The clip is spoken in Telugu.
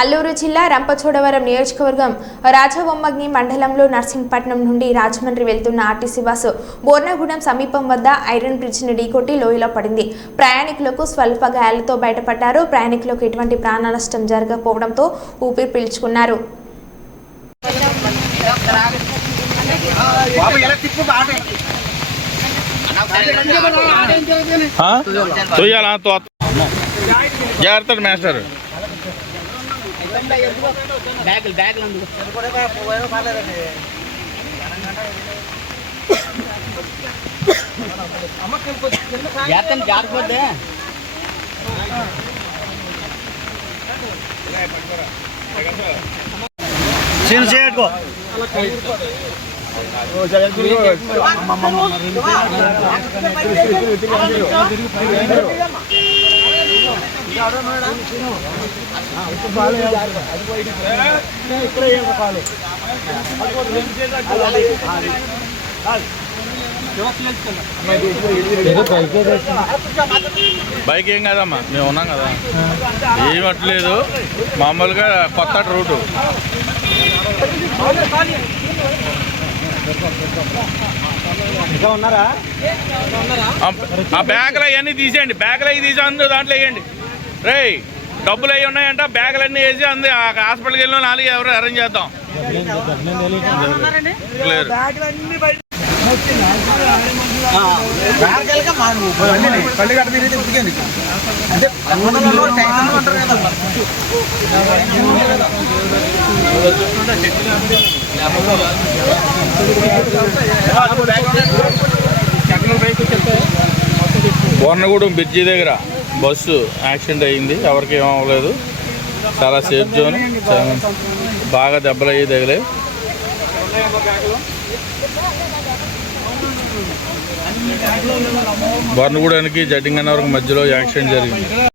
అల్లూరు జిల్లా రంపచోడవరం నియోజకవర్గం రాజవొమ్మగ్ని మండలంలో నర్సింగ్పట్నం నుండి రాజమండ్రి వెళ్తున్న ఆర్టీసీ బస్సు బోర్నగూడెం సమీపం వద్ద ఐరన్ బ్రిడ్జిని ఢీకొట్టి లోయలో పడింది. ప్రయాణికులకు స్వల్ప గాయాలతో బయటపడ్డారు. ప్రయాణికులకు ఎటువంటి ప్రాణ నష్టం జరగకపోవడంతో ఊపిరి పీల్చుకున్నారు. బైక్ ఏం కాదమ్మా, మేము ఉన్నాం కదా, ఏమట్లేదు. మామూలుగా కొత్త రూటు. ఆ బ్యాగులు అవన్నీ తీసేయండి, బ్యాగులు అవి తీసి అందు దాంట్లో వేయండి. రే డబ్బులు అవి ఉన్నాయంట, బ్యాగులు అన్నీ వేసి అందు హాస్పిటల్కి వెళ్ళిన 4 ఎవరు అరేంజ్ చేద్దాం. బోర్నగూడెం బ్రిడ్జి దగ్గర బస్సు యాక్సిడెంట్ అయ్యింది. ఎవరికి ఏం అవ్వలేదు. చాలా సేఫ్ జోన్. బాగా దెబ్బలు అయ్యి తగిలే. బోర్నగూడెంకి జడ్డింగన్నవరం మధ్యలో యాక్సిడెంట్ జరిగింది.